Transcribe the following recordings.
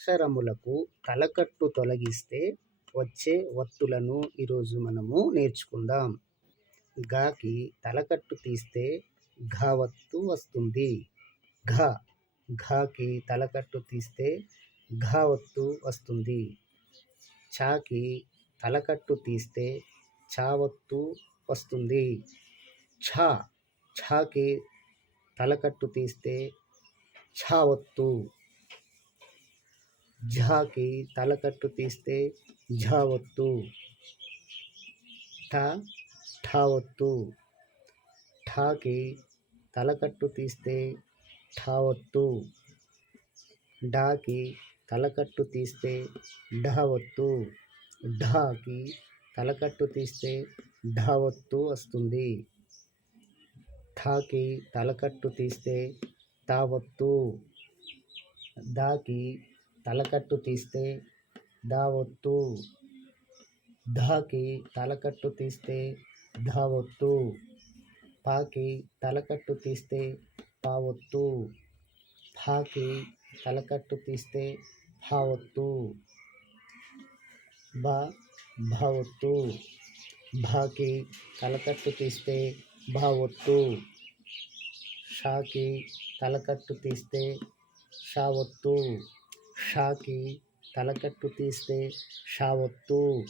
అక్షరములకు తలకట్టు తొలగిస్తే వచ్చే ఒత్తులను ఈరోజు మనము నేర్చుకుందాం. గాకి తలకట్టు తీస్తే ఘ ఒత్తు వస్తుంది. ఘ ఘాకి తలకట్టు తీస్తే ఘ ఒత్తు వస్తుంది. చాకి తలకట్టు తీస్తే చావత్తు వస్తుంది. ఛ ఛాకి తలకట్టు తీస్తే చావత్తు ఒత్తు ఝాకి తలకట్టు తీస్తే ఝావత్తు. ఒత్తు ఠ ఠాకి తలకట్టు తీస్తే ఠావత్తు. డాకి తలకట్టు తీస్తే ఢావత్తు. ఢాకి తలకట్టు తీస్తే ఢావత్తు వస్తుంది. ఠాకి తలకట్టు తీస్తే తావత్తు దాకి తలకట్టు తీస్తే దా ఒత్తు ధాకి తలకట్టు తీస్తే ధా ఒత్తు పాకి తలకట్టు తీస్తే పా ఒత్తు ఫాకి తలకట్టు తీస్తే ఫా ఒత్తు బా భా ఒత్తు భాకి తలకట్టు తీస్తే భా ఒత్తు షాకి తలకట్టు తీస్తే షా ఒత్తు షాకి తలకట్టు తీస్తే షావొత్తు.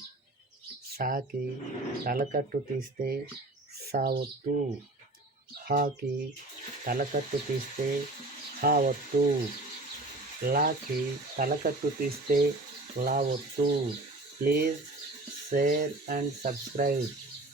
సాకి తలకట్టు తీస్తే సావొత్తు. హాకి తలకట్టు తీస్తే హావొత్తు. లాకి తలకట్టు తీస్తే లావొత్తు. Please share and subscribe.